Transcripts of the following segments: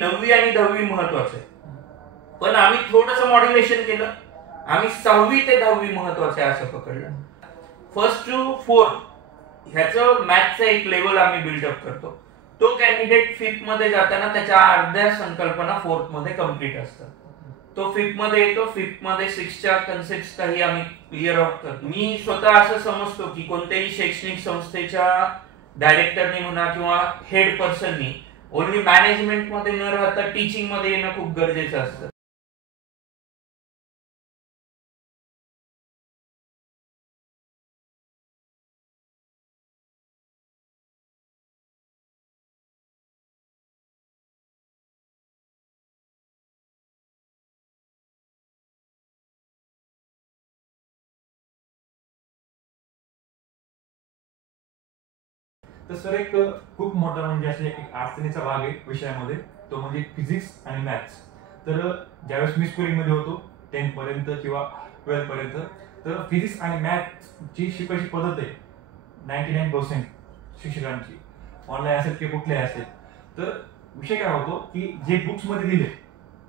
9वी आणि 10वी महत्वाचं आहे, पण आम्ही थोडंसं मॉड्युलेशन केलं. आम्ही 6वी ते 10वी महत्वाचं आहे असं पकडलं. 1st to 4th ह्याचं मॅथ्सचा एक लेवल आम्ही बिल्डअप करतो. तो कॅन्डिडेट 5th मध्ये जाताना त्याच्या अर्ध्या संकल्पना 4th मध्ये कम्प्लीट असतात. तो 5th मध्ये येतो. 5th मध्ये 6च्या कन्सेप्ट काही आम्ही क्लिअर आउट करतो. मी स्वतः असं समजतो की कोणत्याही शैक्षणिक संस्थेच्या डायरेक्टरनी म्हणा किंवा हेड पर्सननी ओन्ली मॅनेजमेंट मध्ये न राहता टीचिंग मध्ये येणं खूप गरजेचं असतं. तर सर एक खूप मोठा म्हणजे असे एक अडचणीचा भाग आहे विषयामध्ये, तो म्हणजे फिजिक्स आणि मॅथ्स. तर ज्यावेळेस मी स्कूलिंगमध्ये होतो 10th पर्यंत किंवा 12th पर्यंत, तर फिजिक्स आणि मॅथ्सची शिकवायची पद्धत आहे 99% शिक्षकांची, ऑनलाईन असेल किंवा कुठल्याही असेल. तर विषय काय होतो की जे बुक्स मध्ये दिले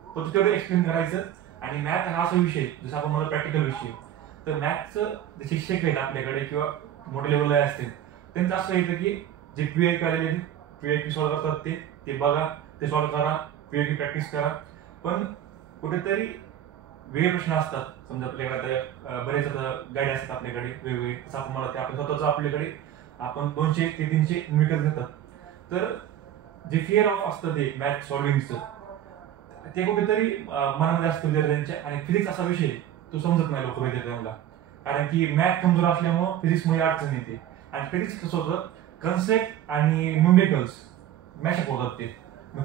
तो तेवढं एक्सप्लेन करायचं. आणि मॅथ हा असा विषय जसं आपण मला प्रॅक्टिकल विषय, तर मॅथ्सचं जे शिक्षक आहेत आपल्याकडे किंवा मोठ्या लेवलला असतील त्यांचं असं येतं की जे PYQ आलेले PYQ सॉल्व्ह करतात ते बघा, ते सॉल्व्ह करा, PYQ प्रॅक्टिस करा. पण कुठेतरी वेगळे प्रश्न असतात. समजा आपल्याकडे बरेच गाईड असतात आपल्याकडे वेगवेगळे, तसं आपण मला ते आपण स्वतःच आपल्याकडे आपण 200 ते 300 विकत घेतात. तर जे फिअर ऑफ असतं ते मॅथ सॉल्व्हिंगचं ते कुठेतरी मनामध्ये असतं विद्यार्थ्यांच्या. आणि फिजिक्स असा विषय तो समजत नाही लोक विद्यार्थ्यांना, कारण की मॅथ कमजोर असल्यामुळे फिजिक्समध्ये अडचण येते. आणि फिजिक्स कसं होतं, कन्सेप्ट आणि न्यूमेरिकल्स मॅशअप होतात. ते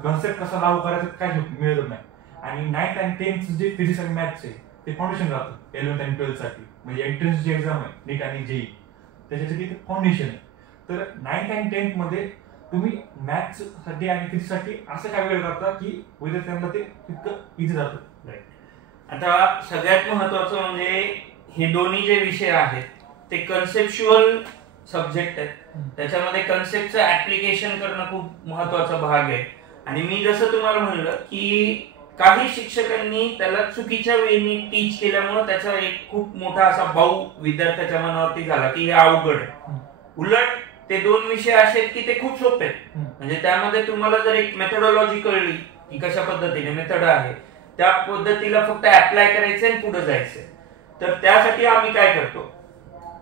कन्सेप्ट कसा लागू करायचं काय मिळत नाही. आणि 9th आणि 10th जे फिजिक्स आणि मॅथ्स आहे ते फाउंडेशन राहतं 11th आणि 12th साठी. म्हणजे एंट्रन्स जी एक्झाम आहे नीट आणि JEE त्याच्यासाठी फाउंडेशन आहे. तर 9th आणि 10th मध्ये तुम्ही मॅथ्स साठी आणि फिजिक्स साठी असं काय वेळ करता की विद्यार्थ्यांना ते इतकं इझी जातं. आता सगळ्यात महत्वाचं म्हणजे हे दोन्ही जे विषय आहेत ते कन्सेप्च्युअल सब्जेक्ट आहेत. त्याच्यामध्ये कन्सेप्टचं ऍप्लिकेशन करणं खूप महत्वाचा भाग आहे. आणि मी जसं तुम्हाला म्हणलं की काही शिक्षकांनी त्याला चुकीच्या वेळी टीच केल्यामुळे त्याचा एक खूप मोठा असा बाऊ विद्यार्थ्याच्या मनावरती झाला की हे अवघड आहे. उलट ते 2 विषय असे आहेत की ते खूप सोपे आहेत. म्हणजे त्यामध्ये तुम्हाला जर एक मेथोडॉलॉजी कळली की कशा पद्धतीने मेथड आहे, त्या पद्धतीला फक्त अप्लाय करायचंय आणि पुढे जायचंय. तर त्यासाठी आम्ही काय करतो,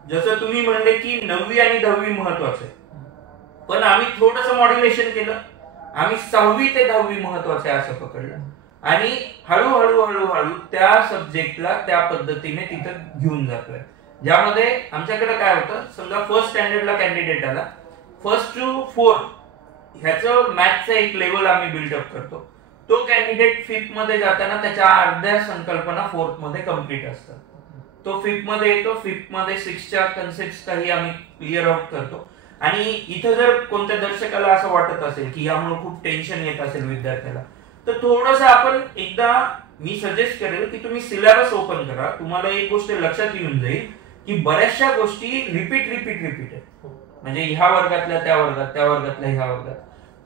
जसं तुम्ही म्हणले की 9वी आणि 10वी महत्वाचं आहे, पण आम्ही थोडंसं मॉड्युलेशन केलं. आम्ही 6वी ते 10वी महत्वाचं आहे असं पकडलं. आणि हळूहळू त्या सब्जेक्टला त्या पद्धतीने तिथं घेऊन जातोय. ज्यामध्ये आमच्याकडे काय होतं, समजा 1st स्टँडर्डला कॅन्डिडेट आला, 1st to 4th ह्याचं मॅथ्सचा एक लेवल आम्ही बिल्डअप करतो. तो कॅन्डिडेट 5th मध्ये जाताना त्याच्या अर्ध्या संकल्पना 4th मध्ये कम्प्लीट असतात. तो 5th मध्ये येतो. 5th मध्ये 6च्या कन्सेप्ट काही आम्ही क्लिअर आउट करतो. आणि इथं जर कोणत्या दर्शकाला असं वाटत असेल की यामुळे खूप टेन्शन येत असेल विद्यार्थ्याला, तर थोडंसं आपण एकदा मी सजेस्ट करेल की तुम्ही सिलेबस ओपन करा. तुम्हाला एक गोष्ट लक्षात येऊन जाईल की बऱ्याचशा गोष्टी रिपीट आहेत. म्हणजे ह्या वर्गातल्या त्या वर्गात, त्या वर्गातल्या ह्या वर्गात.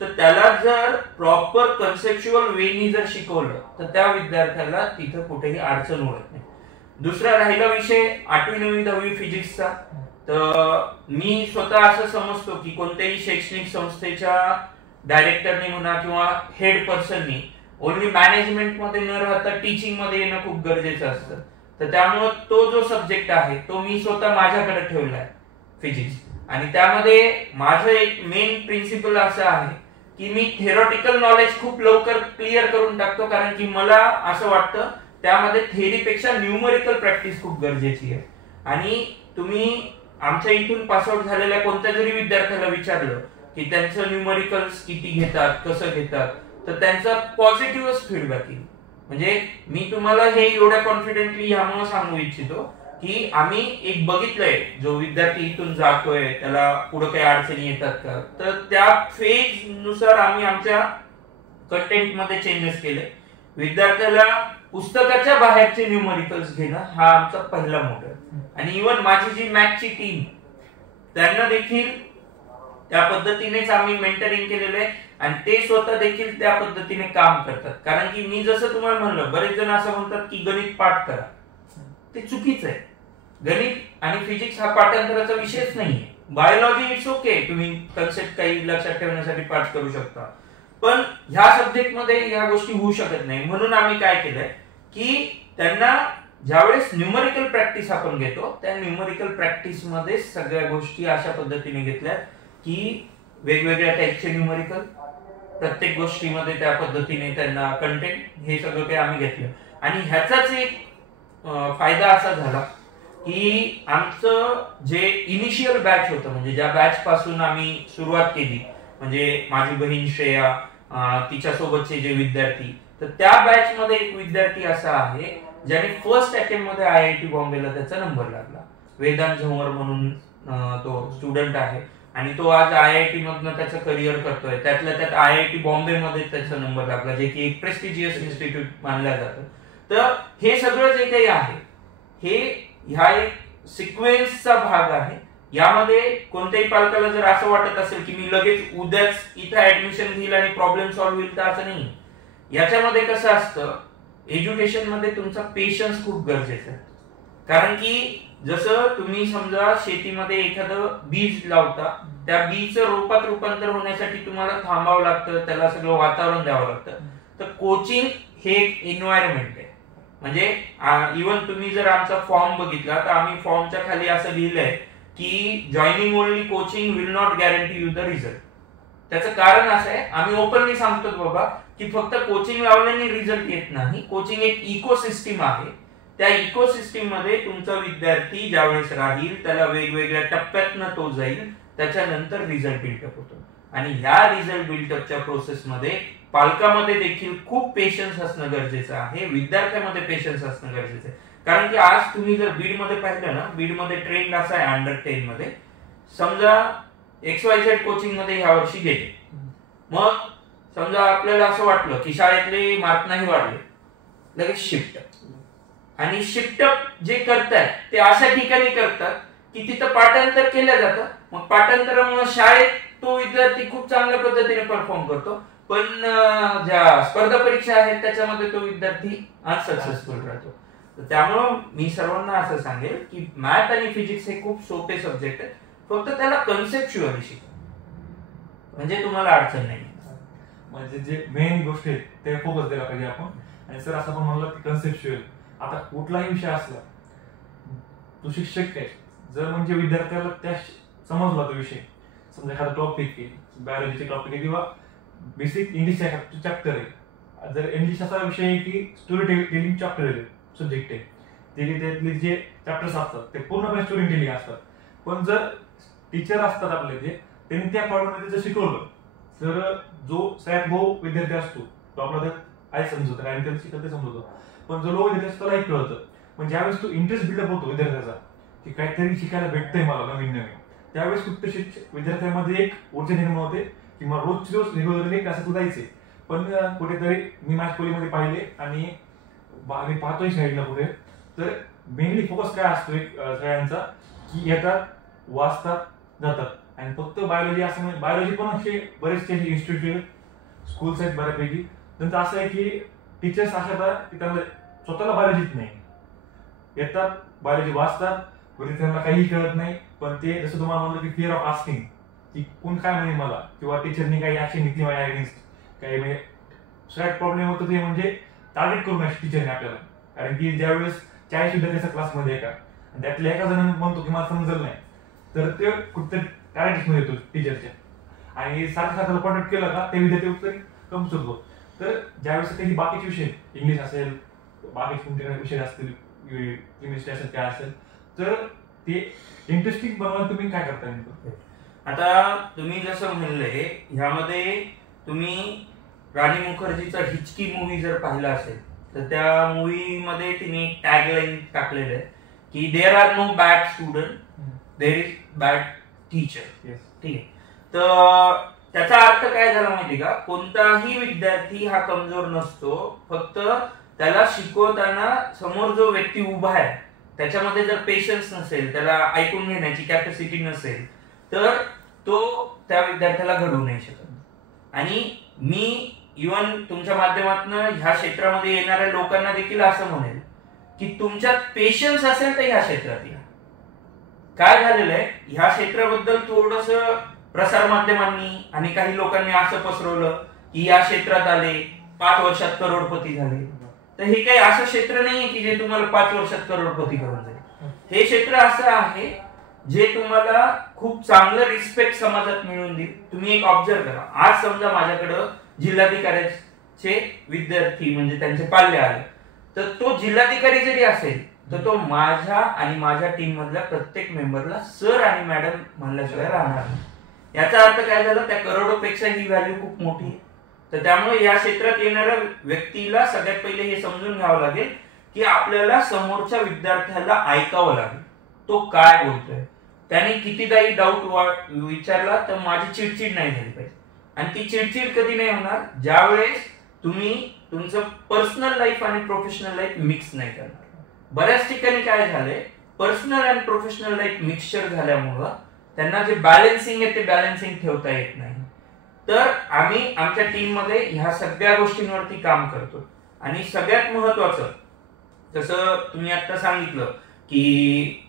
तर त्याला जर प्रॉपर कन्सेप्च्युअल वेनी जर शिकवलं तर त्या विद्यार्थ्याला तिथं कुठेही अडचण होत नाही. दुसरा राहिला विषय 8वी 9वी 10वी फिजिक्सचा. तर मी स्वतः असं समजतो की कोणत्याही शैक्षणिक संस्थेच्या डायरेक्टरनी म्हणा किंवा हेड पर्सननी ओन्ली मॅनेजमेंट मध्ये न राहता टीचिंग मध्ये येणं खूप गरजेचं असतं. तर त्यामुळे तो जो सब्जेक्ट आहे तो मी स्वतः माझ्याकडे ठेवला आहे फिजिक्स. आणि त्यामध्ये माझं एक मेन प्रिन्सिपल असं आहे की मी थेरॉटिकल नॉलेज खूप लवकर क्लिअर करून टाकतो, कारण की मला असं वाटतं त्यामध्ये थेअरीपेक्षा न्यूमरिकल प्रॅक्टिस खूप गरजेची आहे. आणि तुम्ही आमच्या इथून पासआउट झालेल्या कोणत्या जरी विद्यार्थ्याला विचारलं की त्यांचं न्यूमरिकल्स किती घेतात, कसं घेतात, तर त्यांचा पॉझिटिव्हच फीडबॅक येईल. म्हणजे मी तुम्हाला हे एवढ्या कॉन्फिडेंटली ह्यामुळे सांगू इच्छितो की आम्ही एक बघितलंय, जो विद्यार्थी इथून जातोय त्याला पुढे काही अडचणी येतात का, तर त्या फेज नुसार आम्ही आमच्या कंटेंट मध्ये चेंजेस केले. विद्यार्थ्याला पुस्तकाच्या बाहेरचे न्यूमरिकल्स घेणं हा आमचा पहिला मोठा. आणि इव्हन माझी जी मॅथची टीम त्यांना देखील त्या पद्धतीनेच आम्ही मेंटरिंग केलेलं आहे आणि ते स्वतः देखील त्या पद्धतीने काम करतात. कारण की मी जसं तुम्हाला म्हणलं, बरेच जण असं म्हणतात की गणित पाठ करा, ते चुकीचं आहे. गणित आणि फिजिक्स हा पाठांतराचा विषयच नाहीये. बायोलॉजी इट्स ओके, तुम्ही कन्सेप्ट काही लक्षात ठेवण्यासाठी पाठ करू शकता, पण ह्या सब्जेक्ट मध्ये ह्या गोष्टी होऊ शकत नाही. म्हणून आम्ही काय केलंय की त्यांना ज्यावेळेस न्यूमरिकल प्रॅक्टिस आपण घेतो, त्या न्यूमरिकल प्रॅक्टिस मध्ये सगळ्या गोष्टी अशा पद्धतीने घेतल्या की वेगवेगळ्या टाईपचे न्यूमरिकल, प्रत्येक गोष्टीमध्ये त्या पद्धतीने त्यांना कंटेंट, हे सगळं काही आम्ही घेतलं. आणि ह्याचाच एक फायदा असा झाला की आमचं जे इनिशियल बॅच होतं, म्हणजे ज्या बॅच पासून आम्ही सुरुवात केली, म्हणजे माझी बहीण श्रेया, तिच्या सोबतचे जे विद्यार्थी, तर त्या बॅच मध्ये एक विद्यार्थी असा आहे ज्याने फर्स्ट अटेम्प्ट मध्ये IIT बॉम्बेला त्याचा नंबर लागला. वेदांत झंवर म्हणून तो स्टुडंट आहे आणि तो आज IIT मधनं त्याचं करिअर करतोय. त्यातल्या त्यात IIT बॉम्बे मध्ये त्याचा नंबर लागला, जे की एक प्रेस्टिजियस इन्स्टिट्यूट मानलं जातं. तर हे सगळं जे काही आहे हे ह्या एक सिक्वेन्सचा भाग आहे. यामध्ये कोणत्याही पालकाला जर असं वाटत असेल की मी लगेच उद्याच इथं ऍडमिशन घेईल आणि प्रॉब्लेम सॉल्व्ह होईल, तर असं नाही. याच्यामध्ये कसं असतं, एज्युकेशन मध्ये तुमचा पेशन्स खूप गरजेचा आहे. कारण की जसं तुम्ही समजा शेतीमध्ये एखादं बीज लावता, त्या बीजचं रोपात रूपांतर होण्यासाठी तुम्हाला थांबावं लागतं, त्याला सगळं वातावरण द्यावं लागतं. तर कोचिंग हे एक एन्व्हायरमेंट आहे. म्हणजे इव्हन तुम्ही जर आमचा फॉर्म बघितला तर आम्ही फॉर्मच्या खाली असं लिहिलंय की joining only coaching will not guarantee you the result. त्याचं कारण असं आहे, आम्ही ओपनली सांगतो बाबा की फक्त कोचिंग लावल्याने रिझल्ट येत नाही. कोचिंग एक इकोसिस्टीम आहे. त्या इकोसिस्टीम मध्ये तुमचा विद्यार्थी ज्यावेळेस राहील, त्याला वेगवेगळ्या टप्प्यातनं तो जाईल, त्याच्यानंतर रिझल्ट बिल्डअप होतो. आणि ह्या रिझल्ट बिल्डअपच्या प्रोसेसमध्ये पालकामध्ये देखील खूप पेशन्स असणं गरजेचं आहे, विद्यार्थ्यामध्ये पेशन्स असणं गरजेचं आहे. कारण की आज तुम्ही जर बीड मध्ये पाहिलं ना, बीड मध्ये ट्रेंड असा आहे अंडर 10 मध्ये, समजा XYZ कोचिंग मध्ये ह्या वर्षी गेले, मग समजा आपल्याला असं वाटलं की शाळेतले मार्क नाही वाढले, लगेच शिफ्ट. आणि शिफ्ट जे करतात ते अशा ठिकाणी करतात की तिथं पाठांतर केलं जातं. मग पाठांतरामुळे शाळेत तो विद्यार्थी खूप चांगल्या पद्धतीने परफॉर्म करतो, पण ज्या स्पर्धा परीक्षा आहेत त्याच्यामध्ये तो विद्यार्थी अनसक्सेसफुल राहतो. त्यामुळं मी सर्वांना असं सांगेल की मॅथ आणि फिजिक्स हे खूप सोपे सब्जेक्ट आहेत, फक्त त्याला कन्सेप्च्युअली शिका, म्हणजे तुम्हाला अडचण नाही. म्हणजे जे मेन गोष्ट आहे ते फोकस द्यायला पाहिजे आपण. आणि सर असं पण म्हणलं की कन्सेप्च्युअल, आता कुठलाही विषय असला, तो शिक्षक काय जर म्हणजे विद्यार्थ्याला त्या समजला तो विषय, समजा एखादा टॉपिक आहे, बायोलॉजीचे टॉपिक आहे किंवा बेसिक इंग्लिश चॅप्टर आहे, जर इंग्लिश असा विषय आहे की स्टोरी टेलिंग चॅप्टर आहे, सब्जेक्ट आहे, त्यातले जे चॅप्टर्स असतात ते पूर्णपणे स्टोरी टेलिंग असतात. पण जर टीचर असतात आपले जे, त्यांनी त्या फॉर्मॅटमध्ये जर शिकवलं तर जो सगळ्यात लो विद्यार्थी असतो तो आपला आई समजतो, कारण त्याला शिकत ते समजतो. पण जो लो विद्यार्थी असतो त्यालाही कळतं. पण ज्यावेळेस तो इंटरेस्ट बिल्डअप होतो विद्यार्थ्याचा की काहीतरी शिकायला भेटतंय मला नवीन नवीन, त्यावेळेस फक्त विद्यार्थ्यामध्ये एक ऊर्जा निर्माण होते की मला रोजची रोज रेग्युलरली क्लासेस जायचे. पण कुठेतरी मी माझ्या स्कूलमध्ये पाहिले आणि मी पाहतोय साईडला कुठे, तर मेनली फोकस काय असतो एक सगळ्यांचा की येतात, वाचतात, जातात. आणि फक्त बायोलॉजी असं म्हणजे बायोलॉजी पण असे बरेचसे इन्स्टिट्यूट स्कूल्स आहेत बऱ्यापैकी, त्यांचं असं आहे की टीचर्स अशा की त्यांना स्वतःला बायोलॉजीच नाही, येतात बायोलॉजी वाचतात, विद्यार्थ्यांना काही कळत नाही. पण ते जसं तुम्हाला म्हणलं की फिअर ऑफ आस्किंग, की कोण काय म्हणे मला, किंवा टीचरनी काही ऍक्शन घेतली माझ्या अगेन्स्ट, काही म्हणजे सगळ्यात प्रॉब्लेम होतो ते म्हणजे टार्गेट करून टीचरने आपल्याला. कारण की ज्यावेळेस 40 विद्यार्थ्याचा क्लासमध्ये एका आणि त्यातल्या एका जण म्हणतो की मला समजलं नाही, तर ते कुठे टार्गेट मध्ये येतो टीचरच्या, आणि सारखं कॉन्टॅक्ट केलं का ते विद्यार्थी उत्तर कमी होतो. तर ज्यावेळेस काही बाकीचे विषय, इंग्लिश असेल, बाकी कोणते विषय असतील, केमिस्ट्री असेल, काय असेल, तर ते इंटरेस्टिंग बनवायला तुम्ही काय करता नेमकं? आता तुम्ही जसं म्हणले, ह्यामध्ये तुम्ही राणी मुखर्जीचा हिचकी मूवी जर पाहिला असेल तर त्या मूवी मध्ये तिने टॅगलाईन टाकलेलं आहे की there are no bad student, there is bad teacher. ठीक आहे, तर त्याचा अर्थ काय झाला माहिती का, कोणताही विद्यार्थी हा कमजोर नसतो, फक्त त्याला शिकवताना समोर जो व्यक्ती उभा आहे त्याच्यामध्ये जर पेशन्स नसेल, त्याला ऐकून घेण्याची कॅपॅसिटी नसेल, तर तो त्या विद्यार्थ्याला घडवू नाही शकत. आणि मी इव्हन तुमच्या माध्यमातून ह्या क्षेत्रामध्ये येणाऱ्या लोकांना देखील असं म्हणेल की तुमच्यात पेशन्स असेल तर ह्या क्षेत्रात या. काय झालेलं आहे, ह्या क्षेत्राबद्दल थोडस प्रसार माध्यमांनी आणि काही लोकांनी असं पसरवलं की या क्षेत्रात आले 5 वर्षात करोडपती झाले. तर हे काही असं क्षेत्र नाहीये की जे तुम्हाला 5 वर्षात करोडपती करून जाईल. हे क्षेत्र असं आहे जे तुम्हाला खूप चांगलं रिस्पेक्ट समाजात मिळवून देईल. तुम्ही एक ऑब्झर्व करा, आज समजा माझ्याकडं जिल्हाधिकाऱ्याचे विद्यार्थी म्हणजे त्यांचे पाल्य आले, तर तो जिल्हाधिकारी जरी असेल तर तो माझ्या आणि माझ्या टीम मधल्या प्रत्येक मेंबरला सर आणि मॅडम म्हणल्याशिवाय राहणार नाही. याचा अर्थ काय झाला, त्या करोडोपेक्षा ही व्हॅल्यू खूप मोठी आहे. तर त्यामुळे या क्षेत्रात येणाऱ्या व्यक्तीला सगळ्यात पहिले हे समजून घ्यावं लागेल की आपल्याला समोरच्या विद्यार्थ्याला ऐकावं लागेल, तो काय बोलतोय. त्याने कितीदाही डाऊट विचारला तर माझी चिडचिड नाही झाली पाहिजे. आणि ती चिडचिड कधी नाही होणार, ज्यावेळेस तुम्ही तुमचं पर्सनल लाईफ आणि प्रोफेशनल लाईफ मिक्स नाही करणार. बऱ्याच ठिकाणी काय झालंय, पर्सनल आणि प्रोफेशनल लाईफ मिक्सचर झाल्यामुळं त्यांना जे बॅलन्सिंग आहे ते बॅलन्सिंग ठेवता येत नाही. तर आम्ही आमच्या टीम मध्ये ह्या सगळ्या गोष्टींवरती काम करतो. आणि सगळ्यात महत्वाचं, जसं तुम्ही आता सांगितलं की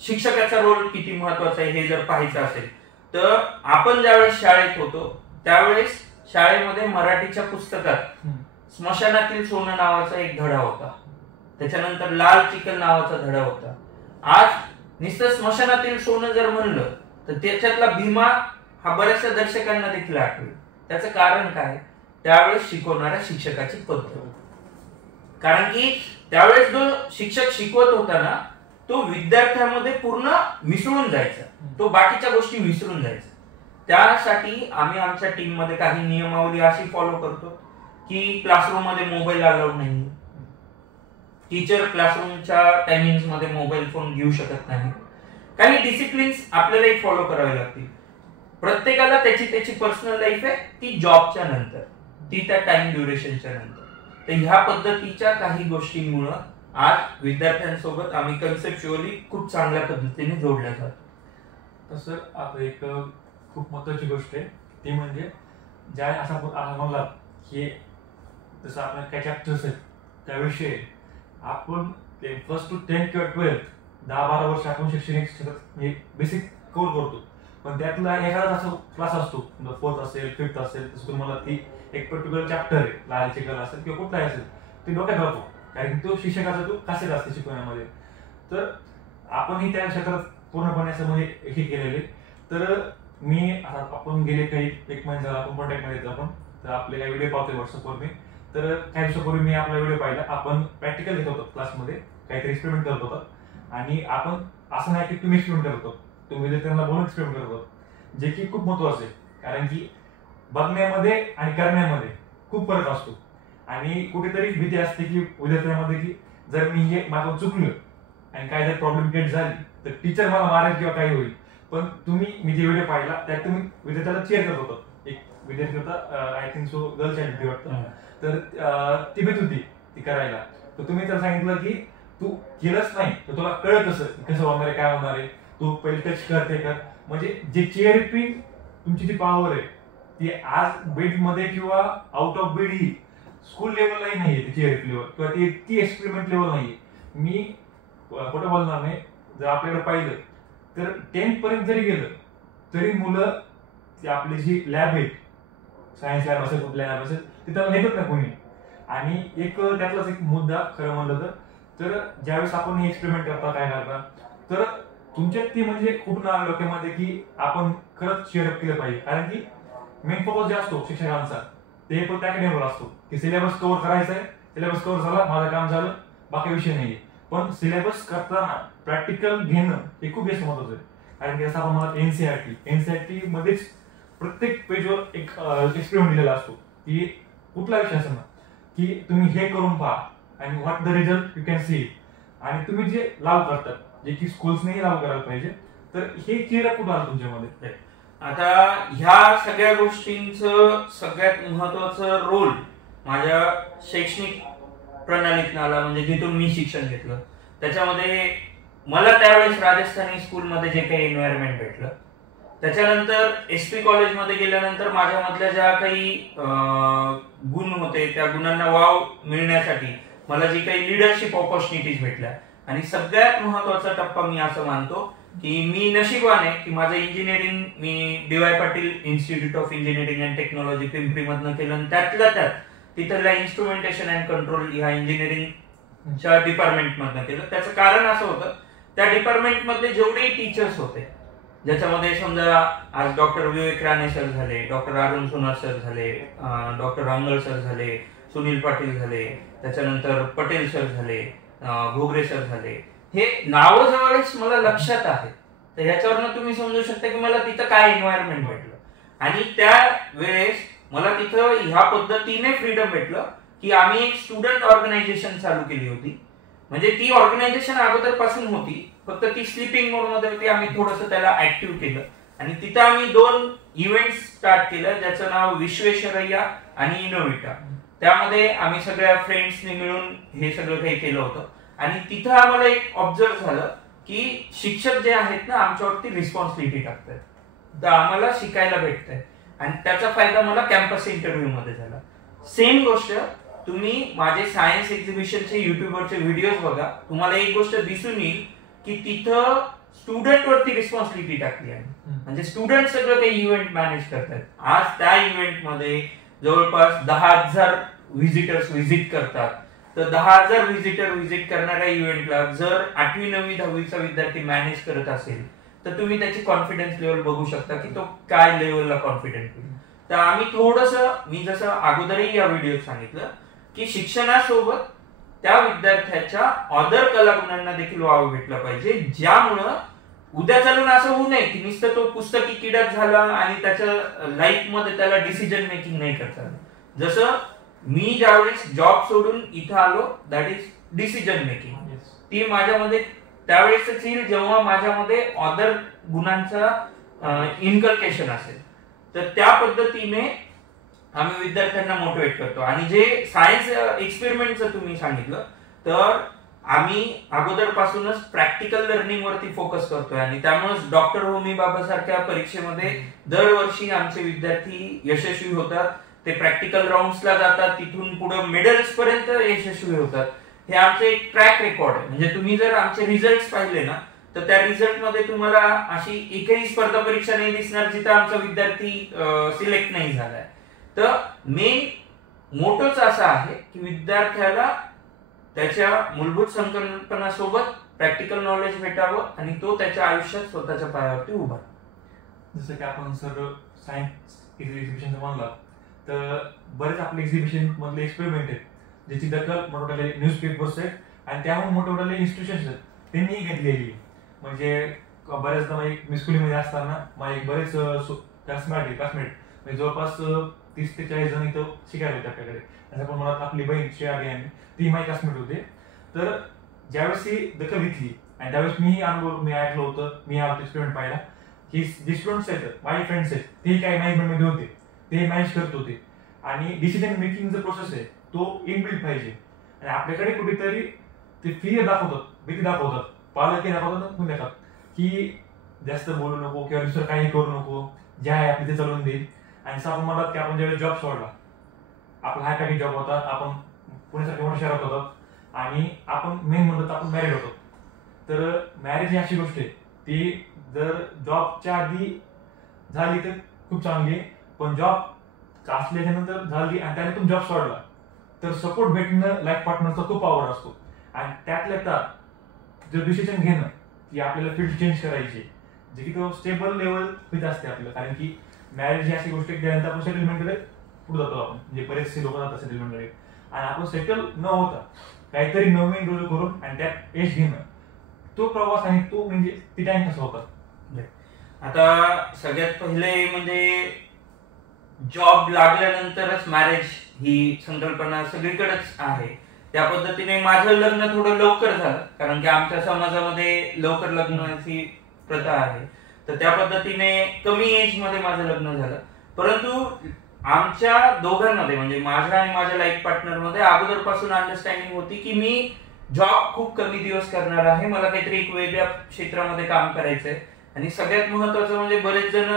शिक्षकाचा रोल किती महत्वाचा आहे हे जर पाहायचं असेल, तर आपण ज्यावेळेस शाळेत होतो त्यावेळेस शाळेमध्ये मराठीच्या पुस्तकात स्मशानातील सोनं नावाचा एक धडा होता, त्याच्यानंतर लाल चिकन नावाचा धडा होता. आज नुसतं स्मशानातील सोनं जर म्हणलं तर त्याच्यातला भीमा हा बऱ्याचशा दर्शकांना देखील आठवेल. त्याचं कारण काय, त्यावेळेस शिकवणाऱ्या शिक्षकाची पद्धत. कारण की त्यावेळेस जो शिक्षक शिकवत होता ना, तो विद्यार्थ्यांमध्ये पूर्ण मिसळून जायचा, तो बाकीच्या गोष्टी विसरून जायचा. त्यासाठी आम्ही आमच्या टीम मध्ये काही नियमावली अशी फॉलो करतो की क्लासरूम मध्ये मोबाईल अलाउड नाही, टीचर क्लासरूमच्या टायमिंग मध्ये मोबाईल फोन घेऊ शकत नाही. काही डिसिप्लिन्स आपल्याला एक फॉलो करावे लागतील. प्रत्येकाला त्याची त्याची पर्सनल लाईफ आहे, ती जॉबच्या नंतर, ती त्या टाइम ड्युरेशनच्या नंतर. तर ह्या पद्धतीच्या काही गोष्टींमुळे आज विद्यार्थ्यांसोबत आम्ही कन्सेप्च्युअली खूप चांगल्या पद्धतीने जोडल्या जातो. तसं आता एक खूप महत्वाची गोष्ट आहे ती म्हणजे ज्या असा म्हणला की जसं आपण काय चॅप्टर्स आहेत त्याविषयी आपण ते 1st to 10th किंवा 12th 10-12 वर्ष आपण शैक्षणिक क्षेत्रात बेसिक कव्हर करतो. पण त्यातला एखादा असा क्लास असतो, 4th असेल 5th असेल, तसं तुम्हाला ती एक पर्टिक्युलर चॅप्टर आहे, लाल चिकन असेल किंवा कुठलाही असेल, ते डोक्यात राहतो. कारण तो शिक्षकाचा तो कासेट असते शिकवण्यामध्ये. तर आपणही त्या क्षेत्रात पूर्णपणे असं म्हणजे हे केलेले. तर मी आपण गेले काही 1 महिना झाला आपण कॉन्टॅक्टमध्ये येतो आपण, तर आपले काही व्हिडिओ पाहतोय व्हॉट्सअपवर मी. तर काही दिवसापूर्वी मी आपला व्हिडिओ पाहिला, आपण प्रॅक्टिकल घेत होतो क्लासमध्ये, काहीतरी एक्सपेरिमेंट करत होता. आणि आपण असं नाही की तुम्ही एक्सपेरिमेंट करत होतो, तुम्ही विद्यार्थ्यांना बोलून एक्सपेरिमेंट करत होतो, जे की खूप महत्वाचं आहे. कारण की बघण्यामध्ये आणि करण्यामध्ये खूप फरक असतो. आणि कुठेतरी भीती असते की विद्यार्थ्यांमध्ये की जर मी हे माझं चुकलं आणि काय जर प्रॉब्लेम क्रिएट झाली तर टीचर मला मारेल किंवा काही होईल. पण मी जे व्हिडिओ पाहिला त्यात तुम्ही विद्यार्थ्याला चेअर करत होता. एक विद्यार्थी होता, I think so girl child वाटतं, तर ती भीत होती ती करायला. तर तुम्ही तर सांगितलं की तू केलंच नाही तर तुला कळत कसं होणार आहे, काय होणार आहे, तू पहिले टच कर, ते कर. म्हणजे जे चेअरिंग तुमची जी पॉवर आहे ती आज बीड मध्ये किंवा आउट ऑफ बीड ही स्कूल लेवललाही नाहीये, ती चेअर लेवल किंवा ती एक्सपेरिमेंट लेवल नाहीये. मी खोटं बोलणार नाही, जर आपल्याकडे पाहिलं तर 10th पर्यंत जरी गेलं तरी मुलं ती आपली जी लॅब आहे, सायन्स लॅब असेल कुठल्या लॅब असेल, तिथं नेतात ना कोणी. आणि एक त्यातलाच एक मुद्दा खरं म्हणलं तर ज्यावेळेस आपण हे एक्सपेरिमेंट करता काय करता, तर तुमच्यात ती म्हणजे कुठून आलं डोक्यामध्ये की आपण खरंच शेअरअप केलं पाहिजे. कारण की मेन फोकस जे असतो शिक्षकांचा ते पण त्या कॅटेगरीवर असतो की सिलेबस कव्हर करायचा आहे, सिलेबस कव्हर झाला, माझं काम झालं, बाकी विषय नाहीये. पण सिलेबस करताना प्रॅक्टिकल घेणं हे खूप जास्त महत्वाचं आहे. कारण की असं आपण म्हणा एनसीईआरटी मध्येच प्रत्येक पेजवर एक एक्सपेरिमेंट दिलेला असतो की कुठला विषय असं ना की तुम्ही हे करून पहा आणि what the result you can see. आणि तुम्ही जे लागू करतात जे की स्कूल्सनेही लागू करायला पाहिजे, तर हे क्लिअर कुठं आलं तुमच्यामध्ये? आता ह्या सगळ्या गोष्टींचं सगळ्यात महत्वाचं रोल माझ्या शैक्षणिक प्रणालीत आला, म्हणजे जिथून मी शिक्षण घेतलं त्याच्यामध्ये मला त्यावेळेस राजस्थानी स्कूलमध्ये जे काही एन्व्हायरमेंट भेटलं त्याच्यानंतर SP कॉलेजमध्ये गेल्यानंतर माझ्यामधल्या ज्या काही गुण होते त्या गुणांना वाव मिळण्यासाठी मला जी काही लिडरशिप ऑपॉर्च्युनिटीज भेटल्या आणि सगळ्यात महत्वाचा टप्पा मी असं मानतो की मी नशीबवान आहे की माझं engineering me DY Patil institute of engineering and technology Pimpri मधनं केलं आणि त्यातल्या त्यात तिथल्या इन्स्ट्रुमेंटेशन अँड कंट्रोल ह्या इंजिनिअरिंगच्या डिपार्टमेंट मधनं केलं. त्याचं कारण असं होतं त्या डिपार्टमेंट मधले जेवढेही टीचर्स होते ज्याच्यामध्ये समजा आज डॉक्टर विवेक राणे सर झाले, डॉक्टर अरुण सोनार सर झाले, डॉक्टर रांगल सर झाले, सुनील पाटील झाले, त्याच्यानंतर पटेल सर झाले, घोगरे सर झाले, हे नावं जवळच मला लक्षात आहेत. तर ह्याच्यावरनं तुम्ही समजू शकता की मला तिथं काय एन्व्हायरमेंट भेटलं आणि त्या वेळेस मला तिथं ह्या पद्धतीने फ्रीडम भेटलं की आम्ही एक स्टुडंट ऑर्गनायझेशन चालू केली होती. म्हणजे ती ऑर्गनायझेशन अगोदर पासून होती, फक्त ती स्लीपिंग मोड मध्ये होती. आम्ही थोडंसं त्याला ऍक्टिव्ह केलं आणि तिथं आम्ही 2 इव्हेंट्स स्टार्ट केलं ज्याचं नाव विश्वेश्वरय्या आणि इनोव्हिटा. त्यामध्ये आम्ही सगळ्या फ्रेंड्सनी मिळून हे सगळं काही केलं होतं आणि तिथं आम्हाला एक ऑब्झर्व झालं की शिक्षक जे आहेत ना आमच्यावरती रिस्पॉन्सिबिलिटी टाकतात, तर आम्हाला शिकायला भेटतंय आणि त्याचा फायदा मला कॅम्पस इंटरव्ह्यू मध्ये झाला. सेम गोष्ट तुम्ही माझे सायन्स एक्झिबिशनचे युट्यूबवरचे व्हिडिओज बघा, तुम्हाला एक गोष्ट दिसून येईल की तिथं स्टुडंट वरती रिस्पॉन्सिबिलिटी टाकली आहे. म्हणजे स्टुडंट सगळं काही इव्हेंट मॅनेज करतात. आज त्या इव्हेंट मध्ये जवळपास 10,000 व्हिजिटर्स व्हिजिट करतात. तर 10,000 व्हिजिटर व्हिजिट करणाऱ्या इव्हेंटला जर 8वी 9वी 10वीचा विद्यार्थी मॅनेज करत असेल तर तुम्ही त्याची कॉन्फिडन्स लेवल बघू शकता की तो काय लेवलला कॉन्फिडंट होईल. तर आम्ही थोडंसं मी जसं अगोदरही या व्हिडिओत सांगितलं की शिक्षणासोबत त्या विद्यार्थ्याच्या अदर कलागुणांना देखील वाव भेटला पाहिजे, ज्यामुळं उद्या चालून असं होऊ नये की नुसतं तो पुस्तकी किडाच झाला आणि त्याच्या लाईफ मध्ये त्याला डिसिजन मेकिंग नाही करता आलं. जसं मी ज्यावेळेस जॉब सोडून इथं आलो, दॅट इज डिसिजन मेकिंग. ती माझ्यामध्ये त्यावेळेसच येईल जेव्हा माझ्यामध्ये अदर गुणांचा इन्कल्केशन असेल. तर त्या पद्धतीने आम्ही विद्यार्थ्यांना मोटिवेट करतो. आणि जे सायन्स एक्सपेरिमेंटचं तुम्ही सांगितलं तर आम्ही अगोदरपासूनच प्रॅक्टिकल लर्निंग वरती फोकस करतोय आणि त्यामुळेच डॉक्टर होमी बाबा सारख्या परीक्षेमध्ये दरवर्षी आमचे विद्यार्थी यशस्वी होतात. ते प्रॅक्टिकल राऊंड्सला जातात, तिथून पुढे मेडल्स पर्यंत यशस्वी होतात. हे आमचं एक ट्रॅक रेकॉर्ड आहे. म्हणजे तुम्ही जर आमचे रिझल्ट पाहिले ना तर त्या रिझल्ट मध्ये तुम्हाला अशी एकही स्पर्धा परीक्षा नाही दिसणार जिथं आमचा विद्यार्थी सिलेक्ट नाही झालाय. तर मेन मोटोच असा आहे की विद्यार्थ्याला त्याच्या मूलभूत संकल्पनासोबत प्रॅक्टिकल नॉलेज भेटावं आणि तो त्याच्या आयुष्यात स्वतःच्या पायावरती उभा. जसं की आपण सर सायन्स एक्झिबिशन म्हणला तर बरेच आपले एक्झिबिशन मधले एक्सपेरिमेंट आहेत ज्याची दखल मोठमोठ्याले न्यूजपेपर्स आहेत आणि त्याहून मोठमोठ्याले इन्स्टिट्यूशन्स आहेत त्यांनी घेतलेली. म्हणजे बऱ्याचदा मी स्कूलमध्ये असताना माझे बरेच क्लासमेट म्हणजे जवळपास 30 ते 40 जण इथं शिकायला होते आपल्याकडे. असं पण मला आपली बहीण श्रेया गे ती माझी क्लासमेट होते. तर ज्यावेळेस ती दखल घेतली आणि त्यावेळेस मी ऐकलं होतं, मी हा एक्सपेरिमेंट पाहिला की जे स्टुडंट्स आहेत माझे फ्रेंड्स आहेत ते काही मॅनेजमेंटमध्ये होते, ते मॅनेज करत होते आणि डिसिजन मेकिंगचा प्रोसेस आहे तो इनबिल्ट पाहिजे. आणि आपल्याकडे कुठेतरी ते फिअर दाखवतात, भीती दाखवतात, पालकही दाखवतात, कोण देतात की जास्त बोलू नको किंवा दुसरं काही करू नको, जे आहे आपले ते चालवून देईल. आणि असं आपण म्हणतात की आपण ज्यावेळेस जॉब सोडला, आपला हाय पॅकेज जॉब होता, आपण पुण्यासारख्या मोठ्या शहरात होतो आणि आपण मेन म्हणतो आपण मॅरिड होतो. तर मॅरेज ही अशी गोष्ट आहे ती जर जॉबच्या आधी झाली तर खूप चांगली आहे, पण जॉब असल्याच्या नंतर झाली आणि त्याने तुम्ही जॉब सोडला तर सपोर्ट भेटणं लाईफ पार्टनरचा खूप आवड असतो. आणि त्यातल्या त्यात जर डिसिजन घेणं की आपल्याला फील्ड चेंज करायची जे की तो स्टेबल लेवल फिट असते आपलं. कारण की मॅरेज ही अशी गोष्ट त्यानंतर आपण सेटलमेंटकडे पुढे जातो आपण, म्हणजे बरेचसे लोक जातात सेटलमेंटकडे आणि आपण सेटल न होता काहीतरी नवीन रोल करून आणि त्यात यश घेणं, तो प्रवास आणि तो म्हणजे ती टाइम कसा होता. आता सगळ्यात पहिले म्हणजे जॉब लागल्यानंतरच मॅरेज ही संकल्पना सगळीकडेच आहे. त्या पद्धतीने माझं लग्न थोडं लवकर झालं कारण की आमच्या समाजामध्ये लवकर लग्नाची प्रथा आहे. तर त्या पद्धतीने कमी एज मध्ये माझं लग्न झालं. परंतु आमच्या दोघांमध्ये म्हणजे माझ्या आणि माझ्या लाईफ पार्टनर मध्ये अगोदरपासून अंडरस्टँडिंग होती की मी जॉब खूप कमी दिवस करणार आहे, मला काहीतरी एक वेगळ्या क्षेत्रामध्ये काम करायचंय आणि सगळ्यात महत्वाचं म्हणजे बरेच जण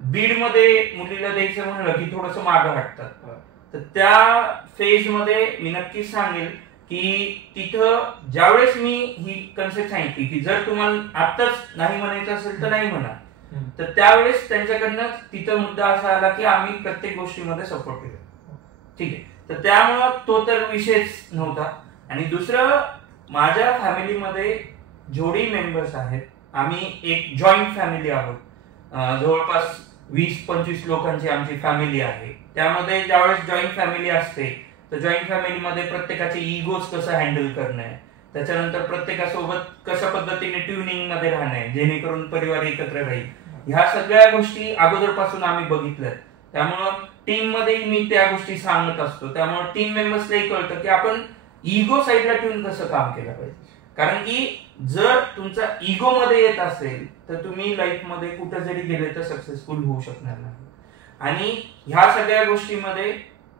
बीड मध्ये मुलीला द्यायचं म्हणलं की थोडस मागं हटतात. तर त्या फेज मध्ये मी नक्कीच सांगेल की तिथं ज्यावेळेस मी ही कन्सेप्ट सांगितली की जर तुम्हाला आत्ताच नाही म्हणायचं असेल तर नाही म्हणा, तर त्यावेळेस त्यांच्याकडनं तिथं मुद्दा असा आला की आम्ही प्रत्येक गोष्टीमध्ये सपोर्ट केला. ठीक आहे, तर त्यामुळं तो तर विषयच नव्हता. आणि दुसरं, माझ्या फॅमिलीमध्ये जेवढी मेंबर्स आहेत, आम्ही एक जॉईंट फॅमिली आहोत. जवळपास 20-25 लोकांची आमची फॅमिली आहे. त्यामध्ये ज्यावेळेस जॉईंट फॅमिली असते तर जॉईंट फॅमिलीमध्ये प्रत्येकाचे इगोज कसं हँडल करणं आहे, त्याच्यानंतर प्रत्येकासोबत कशा पद्धतीने ट्युनिंग मध्ये राहणं आहे जेणेकरून परिवार एकत्र राहील, ह्या सगळ्या गोष्टी अगोदरपासून आम्ही बघितल्यात. त्यामुळं टीम मध्ये मी त्या गोष्टी सांगत असतो. त्यामुळे टीम मेंबर्सलाही कळतं की आपण इगो साईडला ठेवून कसं काम केलं पाहिजे. कारण की जर तुमचा इगो मध्ये येत असेल तर तुम्ही लाईफ मध्ये कुठे जरी गेले तर सक्सेसफुल होऊ शकणार नाही. आणि ह्या सगळ्या गोष्टीमध्ये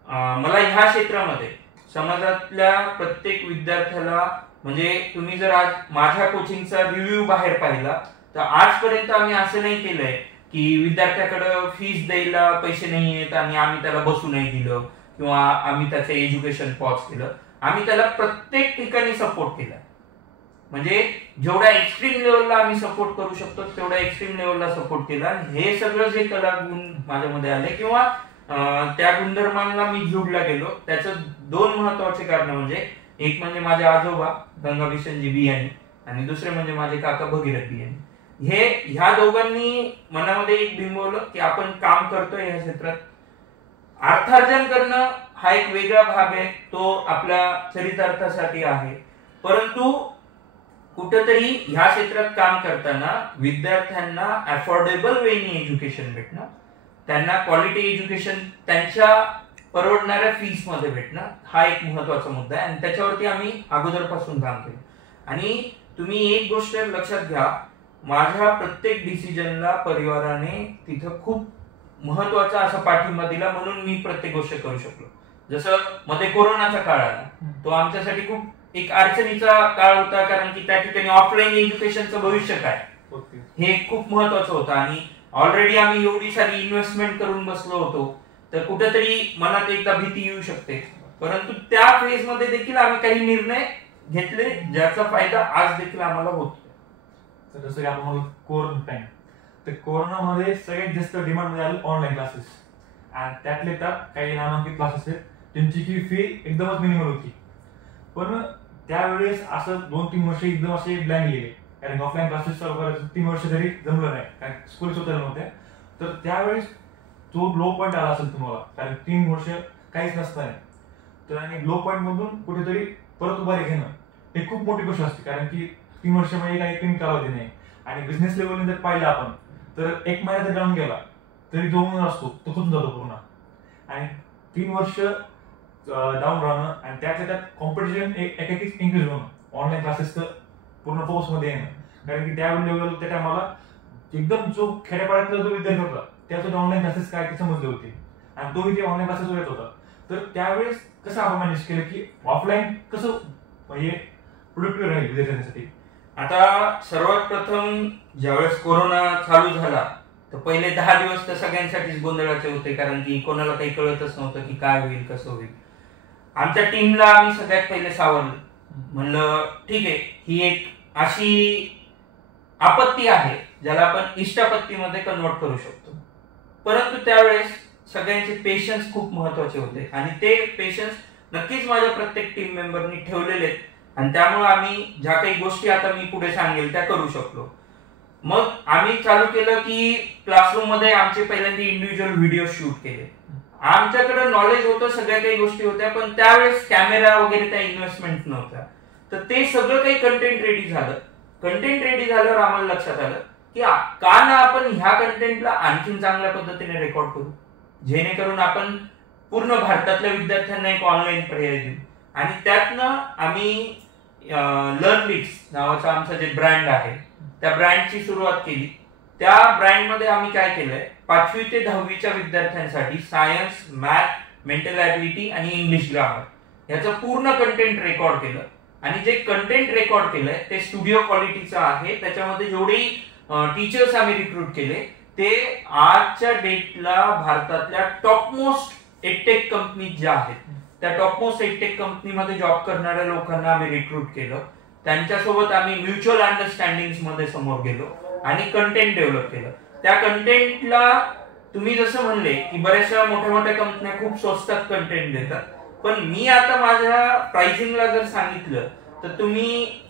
मला ह्या क्षेत्रामध्ये समाजातल्या प्रत्येक विद्यार्थ्याला, म्हणजे तुम्ही जर आज माझ्या कोचिंगचा रिव्ह्यू बाहेर पाहिला तर आजपर्यंत आम्ही असं नाही केलंय की विद्यार्थ्याकडे फीस द्यायला पैसे नाही आहेत आणि आम्ही त्याला बसू नाही दिलं किंवा आम्ही त्याचं एज्युकेशन पॉज केलं. आम्ही त्याला प्रत्येक ठिकाणी सपोर्ट केला. म्हणजे जेवढ्या एक्स्ट्रीम लेवलला आम्ही सपोर्ट करू शकतो तेवढ्या एक्स्ट्रीम लेवलला सपोर्ट केला. हे सगळं जे कला गुण माझ्यामध्ये आले किंवा त्या गुणधर्मांना मी जोडला गेलो, त्याचं 2 महत्वाचे कारण म्हणजे एक म्हणजे माझे आजोबा गंगाभिषणजी बियाणी आणि दुसरे म्हणजे माझे काका भगीरथ बियाणी. ह्या दोघांनी मनामध्ये एक बिंबवलं की आपण काम करतोय ह्या क्षेत्रात. अर्थार्जन करणं हा एक वेगळा भाग आहे, तो आपल्या चरितार्थासाठी आहे. परंतु कुठेतरी ह्या क्षेत्रात काम करताना विद्यार्थ्यांना अफोर्डेबल वेनी एज्युकेशन भेटणं, त्यांना क्वालिटी एज्युकेशन त्यांच्या परवडणाऱ्या फीस मध्ये भेटणं हा एक महत्वाचा मुद्दा आहे. आणि त्याच्यावरती आम्ही अगोदरपासून काम केलं. आणि तुम्ही एक गोष्ट लक्षात घ्या, माझ्या प्रत्येक डिसिजनला परिवाराने तिथं खूप महत्वाचा असा पाठिंबा दिला, म्हणून मी प्रत्येक गोष्ट करू शकलो. जसं मध्ये कोरोनाचा काळ आला, तो आमच्यासाठी खूप एक अडचणीचा काळ होता, कारण की त्या ठिकाणी ऑफलाईन एज्युकेशनचं भविष्य काय हे खूप महत्वाचं होतं. आणि ऑलरेडी आम्ही एवढी सारी इन्व्हेस्टमेंट करून बसलो होतो, तर कुठेतरी मनात एकदा भीती येऊ शकते. परंतु त्या फेज मध्ये देखील आम्ही काही निर्णय घेतले ज्याचा फायदा आज देखील आम्हाला होतो. जसं की आपण कोरोना टाइम, तर कोरोनामध्ये सगळ्यात जास्त डिमांड मध्ये आले ऑनलाईन क्लासेस. आणि त्यातले त्यात काही नामांकित क्लासेस आहेत त्यांची की फी एकदमच मिनिमल होती. पण त्यावेळेस असं 2-3 वर्ष एकदम असे ब्लँक गेले, कारण ऑफलाईन क्लासेस चालू करायचं 3 वर्ष तरी जमलं नाही, कारण स्कूल सुद्धा नव्हत्या. तर त्यावेळेस तो लो पॉईंट आला असेल तुम्हाला, कारण 3 वर्ष काहीच नसतं. तर आणि लो पॉईंट मधून कुठेतरी परत उभारी घेणं हे खूप मोठी गोष्ट असते, कारण की 3 वर्ष म्हणजे काही कमी कालावधी नाही. आणि बिझनेस लेवलने जर पाहिलं आपण तर 1 महिना जर जाऊन गेला तरी 2 महिना असतो, तो खचून जातो पूर्ण. आणि 3 वर्ष डाऊन राहणं आणि त्यात कॉम्पिटिशन एक इन्क्रीज होणं, ऑनलाईन क्लासेस तर पूर्ण फोर्स मध्ये येणं. कारण की त्यावेळी त्या टायमाला एकदम जो खेड्यापाड्यातला जो विद्यार्थी होता त्याचं ऑनलाईन क्लासेस काय ते समजले होते आणि तोही ते ऑनलाईन क्लासेस येत होता. तर त्यावेळेस कसं आपण मॅनेज केलं की ऑफलाईन कसं म्हणजे प्रोडक्टिव्ह राहील विद्यार्थ्यांसाठी. आता सर्वात प्रथम ज्यावेळेस कोरोना चालू झाला तर पहिले 10 दिवस तर सगळ्यांसाठीच गोंधळाचे होते, कारण की कोणाला काही कळतच नव्हतं की काय होईल कसं होईल. आमच्या टीमला आम्ही सगळ्यात पहिले सावरलं, म्हणलं ठीक आहे, ही एक अशी आपत्ती आहे ज्याला आपण इष्टापत्तीमध्ये कन्वर्ट करू शकतो. परंतु त्यावेळेस सगळ्यांचे पेशन्स खूप महत्वाचे होते आणि ते पेशन्स नक्कीच माझ्या प्रत्येक टीम मेंबरनी ठेवलेले आहेत. आणि त्यामुळे आम्ही ज्या काही गोष्टी आता मी पुढे सांगेल त्या करू शकलो. मग आम्ही चालू केलं की क्लासरूम मध्ये आमचे पहिल्यांदा इंडिव्हिज्युअल व्हिडिओ शूट केले. आमच्याकडे नॉलेज होतं, सगळ्या काही गोष्टी होत्या, पण त्यावेळेस कॅमेरा वगैरे त्या इन्व्हेस्टमेंट नव्हत्या. तर ते सगळं काही कंटेंट रेडी झालं. कंटेंट रेडी झाल्यावर आम्हाला लक्षात आलं की का ना आपण ह्या कंटेंटला आणखीन चांगल्या पद्धतीने रेकॉर्ड करू, जेणेकरून आपण पूर्ण भारतातल्या विद्यार्थ्यांना एक ऑनलाईन पर्याय देऊ. आणि त्यातनं आम्ही लर्नलिक्स नावाचा आमचा जे ब्रँड आहे त्या ब्रँडची सुरुवात केली. त्या ब्रँडमध्ये आम्ही काय केलंय, 5वी ते 10वीच्या विद्यार्थ्यांसाठी सायन्स, मॅथ, मेंटल ॲबिलिटी आणि इंग्लिश ग्रामर याचं पूर्ण कंटेंट रेकॉर्ड केलं. आणि जे कंटेंट रेकॉर्ड केलंय ते स्टुडिओ क्वालिटीचं आहे. त्याच्यामध्ये जेवढी टीचर्स आम्ही रिक्रूट केले, ते आजच्या डेटला भारतातल्या टॉपमोस्ट एडटेक कंपनी ज्या आहेत त्या टॉपमोस्ट एडटेक कंपनीमध्ये जॉब करणाऱ्या लोकांना आम्ही रिक्रूट केलं. त्यांच्यासोबत आम्ही म्युच्युअल अंडरस्टँडिंग मध्ये समोर गेलो आणि कंटेंट डेव्हलप केलं. त्या कंटेंटला तुम्ही जसं म्हणले की बऱ्याचशा मोठ्या मोठ्या कंपन्या खूप स्वस्तात कंटेंट देतात, पण मी आता माझ्या प्राइसिंगला जर सांगितलं तर तुम्ही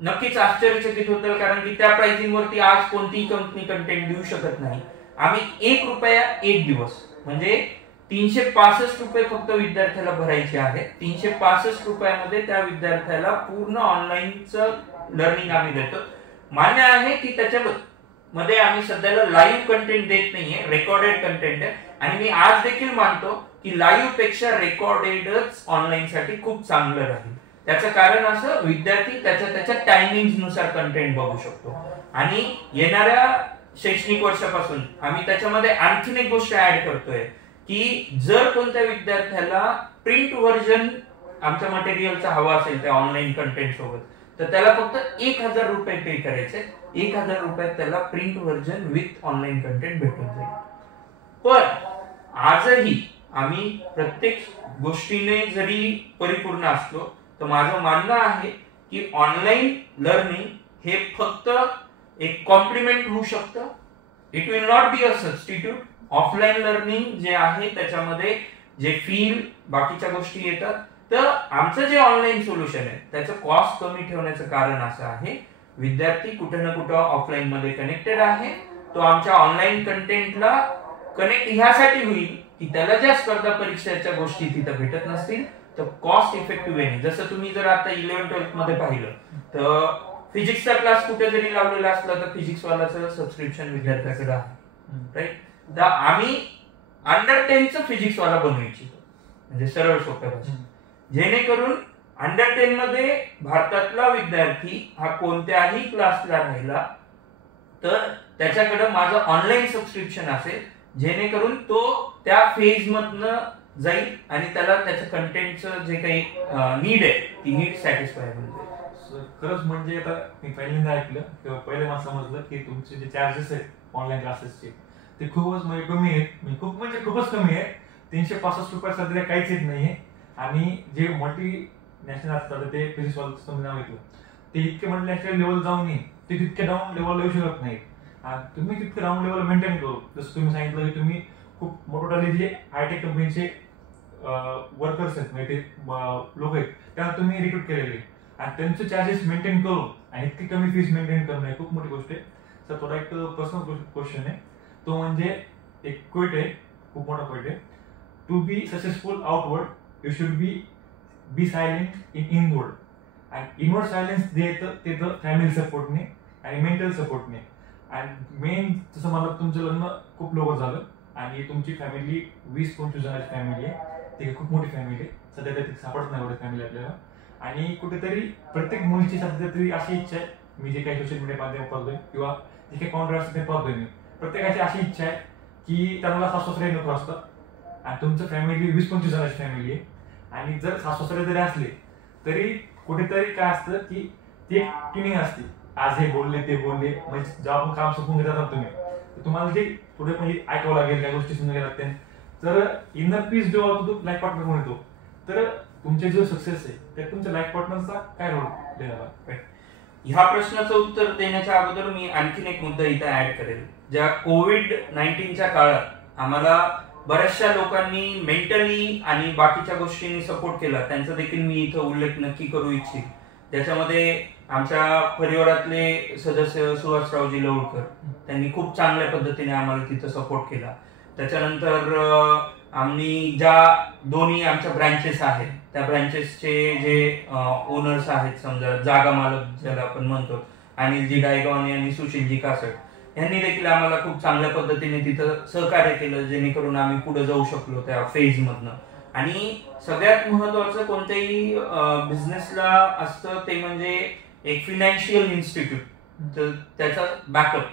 नक्कीच आश्चर्यचकित होताल, कारण की त्या प्राइसिंग वरती आज कोणतीही कंपनी कंटेंट देऊ शकत नाही. आम्ही ₹1 1 दिवस म्हणजे ₹365 फक्त विद्यार्थ्याला भरायचे आहे. ₹365 त्या विद्यार्थ्याला पूर्ण ऑनलाईनचं लर्निंग आम्ही देतो. मान्य आहे की त्याच्यामध्ये आम्ही सध्याला लाईव्ह कंटेंट देत नाहीये, रेकॉर्डेड कंटेंट आहे. आणि मी आज देखील मानतो की लाईव्ह पेक्षा रेकॉर्डेडच ऑनलाईन साठी खूप चांगलं राहील. त्याचं कारण असं, विद्यार्थी त्याच्या टायमिंग नुसार कंटेंट बघू शकतो. आणि येणाऱ्या शैक्षणिक वर्षापासून आम्ही त्याच्यामध्ये आणखीन एक गोष्ट ऍड करतोय की जर कोणत्या विद्यार्थ्याला प्रिंट व्हर्जन आमच्या मटेरियलचा हवा असेल त्या ऑनलाईन कंटेंट सोबत, तर त्याला फक्त ₹1000 पे करायचे. ₹1000 त्याला print version with online content भेटून जाईल. पण आजही आम्ही प्रत्येक गोष्टीने जरी परिपूर्ण असलो तर माझं म्हणणं आहे की ऑनलाईन लर्निंग हे फक्त एक कॉम्प्लिमेंट होऊ शकतं. It will not be a substitute. Offline learning जे आहे त्याच्यामध्ये जे फील बाकीच्या गोष्टी येतात, तर आमचं जे ऑनलाईन सोल्युशन आहे त्याचं कॉस्ट कमी ठेवण्याचं कारण असं आहे, विद्यार्थी कुठे ना कुठं ऑफलाईन मध्ये कनेक्टेड आहे. तो आमच्या ऑनलाईन कंटेंटला कनेक्ट ह्यासाठी होईल की त्याला ज्या स्पर्धा परीक्षेच्या गोष्टी तिथं भेटत नसतील तर कॉस्ट इफेक्टिव्ह आहे. जसं तुम्ही जर आता 11-12 मध्ये पाहिलं तर फिजिक्सचा क्लास कुठे जरी लावलेला असला तर फिजिक्स वालाचं सबस्क्रिप्शन विद्यार्थ्याकडे आहे, राईट. तर आम्ही अंडर 10चं फिजिक्स वाला बनवू इच्छितो, म्हणजे सरळ सोप्या भाषेत, जेणेकरून अंडर 10 मध्ये भारतातला विद्यार्थी हा कोणत्याही क्लासला राहिला तर त्याच्याकडे माझं ऑनलाईन सबस्क्रिप्शन असेल, जेणेकरून तो त्या फेज मधनं जाईल आणि त्याला त्याच्या कंटेंटचं जे काही नीड आहे ती नीड सॅटिस्फाय होईल. खरंच म्हणजे आता मी पहिल्यांदा ऐकलं किंवा पहिले मला समजलं की तुमचे जे चार्जेस आहेत ऑनलाईन क्लासेसचे ते खूपच म्हणजे कमी आहेत, खूपच कमी आहे. ₹365 सध्या काहीच येत नाहीये. आणि जे मल्टी नॅशनल असतात ते फिजिक्स वाला तुम्ही नाव घेतलं, ते इतके मल्टी लेवल जाऊन नाही, ते तितके डाऊन लेवल येऊ शकत नाही. तुम्ही तितके डाऊन लेवल मेंटेन करू. जसं तुम्ही सांगितलं की तुम्ही खूप मोठमोठाले जे हायटेक कंपनीचे वर्कर्स आहेत म्हणजे ते लोक आहेत त्यांना तुम्ही रिक्रूट केलेले आणि त्यांचे चार्जेस मेंटेन करून आणि इतकी कमी फीस मेंटेन करणं ही खूप मोठी गोष्ट आहे. तर थोडा एक पर्सनल क्वेश्चन आहे, तो म्हणजे एक क्वेट आहे, खूप मोठा क्वेट आहे. To be successful outward you should be silent inward. आणि इनवर्ड सायलेन्स जे येतं ते तर फॅमिली सपोर्टने आणि मेंटल सपोर्टने. आणि मेन जसं मला तुमचं लग्न खूप लवकर झालं आणि तुमची फॅमिली 20-25 जणांची फॅमिली आहे, ती खूप मोठी फॅमिली आहे. सध्या तरी सापडत नाही एवढी फॅमिली आपल्याला. आणि कुठेतरी प्रत्येक मुलीची सध्या तरी अशी इच्छा आहे, मी जे काही सोशल मीडिया माध्यम पाहतोय किंवा जे काही कॉन्ट्रॅक्ट ते पाहतोय मी, प्रत्येकाची अशी इच्छा आहे की त्यांना सासू-सासरे नको असतं. आणि तुमचं फॅमिली 20-25 जणांची फॅमिली आहे. आणि जर सासू-सासरे जरी असले तरी कुठेतरी काय असतं की ती एक ट्युनिंग असते, आज हे बोलले ते बोलले, म्हणजे जेव्हा आपण काम सोपून घेतात ना तुम्ही, तर तुम्हाला ते थोडे म्हणजे ऐकावं लागेल, त्या गोष्टी समजून लागते. तर इनर पीस जेव्हा होतो लाईफ पार्टनर म्हणून येतो, तर तुमचे जो सक्सेस आहे त्यात तुमच्या लाईफ पार्टनरचा काय रोल देणार? ह्या प्रश्नाचं उत्तर देण्याच्या अगोदर मी आणखीन एक मुद्दा इथं ऍड करेल. ज्या कोविड-19च्या काळात आम्हाला बऱ्याचशा लोकांनी मेंटली आणि बाकीच्या गोष्टींनी सपोर्ट केला, त्यांचा देखील मी इथं उल्लेख नक्की करू इच्छित. त्याच्यामध्ये आमच्या परिवारातले सदस्य सुहासरावजी लवळकर, त्यांनी खूप चांगल्या पद्धतीने आम्हाला तिथं सपोर्ट केला. त्याच्यानंतर आम्ही ज्या दोन्ही आमच्या ब्रँचेस आहेत त्या ब्रँचेसचे जे ओनर्स आहेत, समजा जागा मालक ज्याला आपण म्हणतो, अनिलजी गायकवाड आणि सुशीलजी कासट, यांनी देखील आम्हाला खूप चांगल्या पद्धतीने तिथं सहकार्य केलं, जेणेकरून आम्ही पुढे जाऊ शकलो त्या फेज मधनं. आणि सगळ्यात महत्वाचं कोणत्याही बिझनेसला असतं ते म्हणजे एक फिनान्शियल इन्स्टिट्यूट, तर त्याचा बॅकअप.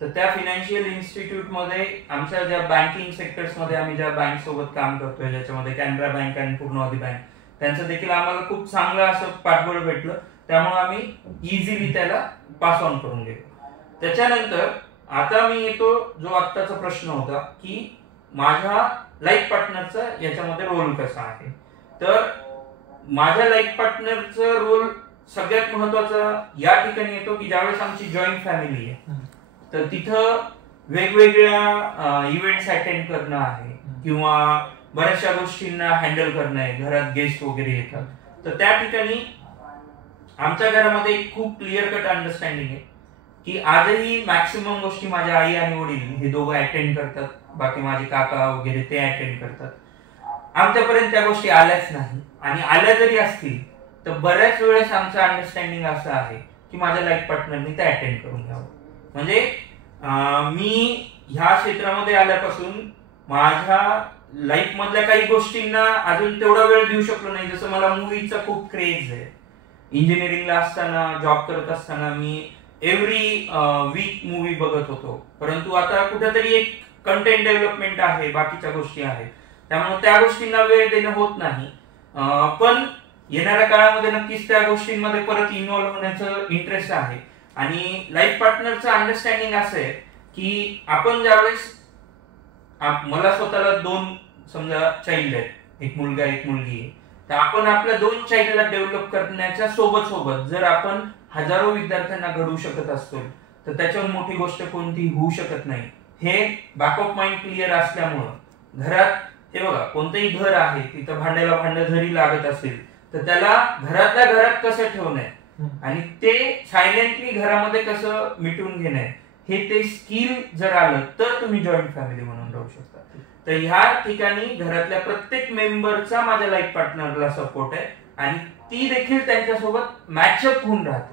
तर त्या फिनान्शियल इन्स्टिट्यूट मध्ये आमच्या ज्या बँकिंग सेक्टर्स मध्ये आम्ही ज्या बँक सोबत काम करतोय, ज्याच्यामध्ये कॅनरा बँक आणि पूर्णवादी बँक, त्यांचं देखील आम्हाला खूप चांगलं असं पाठबळ भेटलं. त्यामुळे आम्ही इझिली त्याला पास ऑन करून गेलो. त्याच्यानंतर आता मी येतो जो आत्ताचा प्रश्न होता की माझ्या लाईफ पार्टनरचा याच्यामध्ये रोल कसा आहे. तर माझ्या लाईफ पार्टनरचा रोल सगळ्यात महत्वाचा या ठिकाणी येतो की ज्यावेळेस आमची जॉईंट फॅमिली आहे तर तिथं वेगवेगळ्या इव्हेंट्स अटेंड करणं आहे किंवा बऱ्याचशा गोष्टींना हँडल करणं आहे. घरात गेस्ट वगैरे येतात तर त्या ठिकाणी आमच्या घरामध्ये एक खूप क्लिअर कट अंडरस्टँडिंग आहे की आजही मॅक्सिमम गोष्टी माझ्या आई आणि वडील हे दोघं अटेंड करतात, बाकी माझे काका वगैरे ते अटेंड करतात. आमच्यापर्यंत त्या गोष्टी आल्याच नाही आणि आल्या जरी असतील तर बऱ्याच वेळेस आमचं अंडरस्टँडिंग असं आहे की माझ्या लाईफ पार्टनरनी ते अटेंड करून घ्यावं. म्हणजे मी ह्या क्षेत्रामध्ये आल्यापासून माझ्या लाईफ मधल्या काही गोष्टींना अजून तेवढा वेळ देऊ शकलो नाही. जसं मला मूवीचा खूप क्रेज आहे. इंजिनिअरिंगला असताना जॉब करत असताना मी एव्हरी वीक मूवी बघत होतो, परंतु आता कुठेतरी एक कंटेंट डेव्हलपमेंट आहे, बाकीच्या गोष्टी आहेत, त्यामुळे त्या गोष्टींना वेळ देणं होत नाही. पण येणाऱ्या काळामध्ये नक्कीच त्या गोष्टींमध्ये परत इन्व्हॉल्व्ह होण्याचं इंटरेस्ट आहे. आणि लाईफ पार्टनरचं अंडरस्टँडिंग असं आहे की आपण ज्यावेळेस मला स्वतःला 2 समजा चाइल्ड आहेत, एक मुलगा एक मुलगी आहे, तर आपण आपल्या 2 चाइल्डला डेव्हलप करण्याच्या सोबत सोबत जर आपण हजारो विद्यार्थ्यांना घडवू शकत असतो तर त्याच्यावर मोठी गोष्ट कोणती होऊ शकत नाही. हे बॅक ऑफ माइंड क्लिअर असल्यामुळं घरात हे बघा कोणतंही घर आहे तिथं भांड्याला भांडं जरी लागत असेल तर त्याला घरातल्या घरात कसं ठेवणं आणि ते सायलेंटली घरामध्ये कसं मिटवून घेणं हे ते स्किल जर आलं तर तुम्ही जॉईंट फॅमिली म्हणून राहू शकता. तर ह्या ठिकाणी घरातल्या प्रत्येक मेंबरचा माझ्या लाईफ पार्टनरला सपोर्ट आहे आणि ती देखील त्यांच्यासोबत मॅचअप होऊन राहते.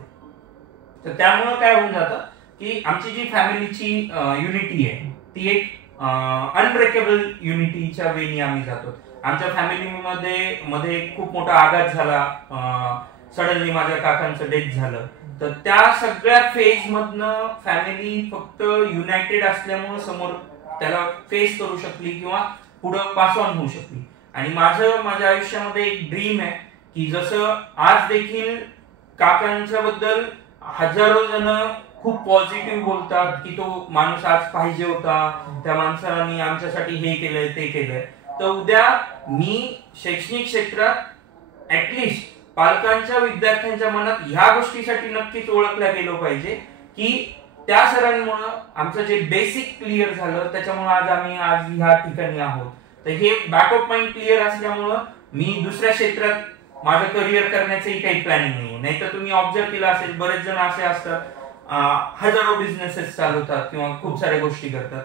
तर त्यामुळं काय होऊन जातं की आमची जी फॅमिलीची युनिटी आहे ती एक अनब्रेकेबल युनिटीच्या वेनी आम्ही जातो. आमच्या फॅमिलीमध्ये खूप मोठा आघात झाला, सडनली माझ्या काकांचं डेथ झालं, तर त्या सगळ्या फेज मधनं फॅमिली फक्त युनायटेड असल्यामुळे समोर त्याला फेस करू शकली किंवा पुढं पास ऑन होऊ शकली. आणि माझ्या आयुष्यामध्ये एक ड्रीम आहे की जसं आज देखील काकांच्या बद्दल हजारो जण खूप पॉझिटिव्ह बोलतात की तो माणूस आज पाहिजे होता, त्या माणसाने आमच्यासाठी हे केलंय ते केलंय, तर उद्या मी शैक्षणिक क्षेत्रात ऍटलिस्ट पालकांच्या विद्यार्थ्यांच्या मनात ह्या गोष्टीसाठी नक्कीच ओळखल्या गेलो पाहिजे की त्या सरांमुळे आमचं जे बेसिक क्लिअर झालं त्याच्यामुळे आज ह्या ठिकाणी आहोत. तर हे बॅक ऑफ माइंड क्लिअर असल्यामुळं मी दुसऱ्या क्षेत्रात माझं करिअर करण्याचंही काही प्लॅनिंग नाही. नाहीतर तुम्ही ऑब्झर्व केलं असेल बरेच जण असे असतात हजारो बिझनेसेस चालवतात किंवा खूप साऱ्या गोष्टी करतात.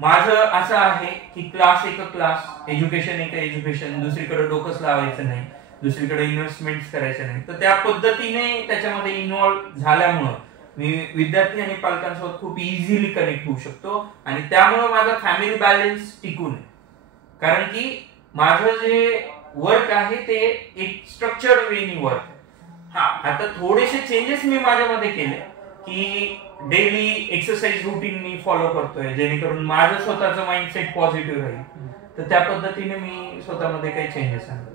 माझं असं आहे की क्लास एक क्लास, एज्युकेशन एक एज्युकेशन, दुसरीकडे डोकंच लावायचं नाही, दुसरीकडे इन्व्हेस्टमेंट करायचे नाही. तर त्या पद्धतीने त्याच्यामध्ये इन्व्हॉल्व्ह झाल्यामुळं मी विद्यार्थी आणि पालकांसोबत खूप इझिली कनेक्ट होऊ शकतो आणि त्यामुळे माझा फॅमिली बॅलन्स टिकून आहे. कारण की माझं जे वर्क आहे ते एक स्ट्रक्चर्ड वेनी वर्क आहे. आता थोडेसे चेंजेस मी माझ्यामध्ये केले की डेली एक्सरसाइज रुटीन मी फॉलो करतोय जेणेकरून माझं स्वतःचं माइंडसेट पॉझिटिव्ह राहील. तर त्या पद्धतीने मी स्वतःमध्ये काही चेंजेस आणले.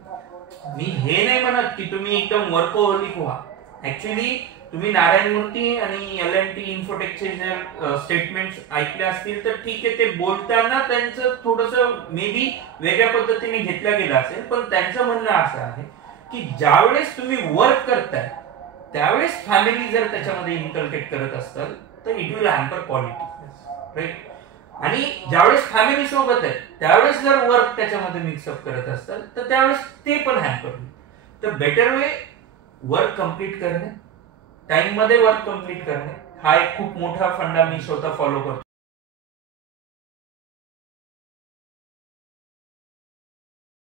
मी हे नाही म्हणत की तुम्ही एकदम वर्कहोलिक व्हा. ऍक्च्युली तुम्ही नारायण मूर्ती आणि L&T इन्फोटेकचे जर स्टेटमेंट्स ऐकले असतील तर ठीक आहे, ते बोलताना त्यांचं थोडंसं मे बी वेगळ्या पद्धतीने घेतलं गेलं असेल, पण त्यांचं म्हणणं असं आहे की ज्यावेळेस तुम्ही वर्क करताय त्यावेळेस फॅमिली जर त्याच्यामध्ये इन्कल्केट करत असतात तर it will hamper quality, right. आणि ज्यावेळेस फॅमिली सोबत आहे त्यावेळेस जर वर्क त्याच्यामध्ये मिक्सअप करत असतात तर त्यावेळेस ते पण हॅम्पर होईल. तर बेटर वे वर्क कम्प्लीट करणे, टाइम मध्ये वर्क कम्प्लीट करणे हा एक खूप मोठा फंडा मी स्वतः फॉलो करतो.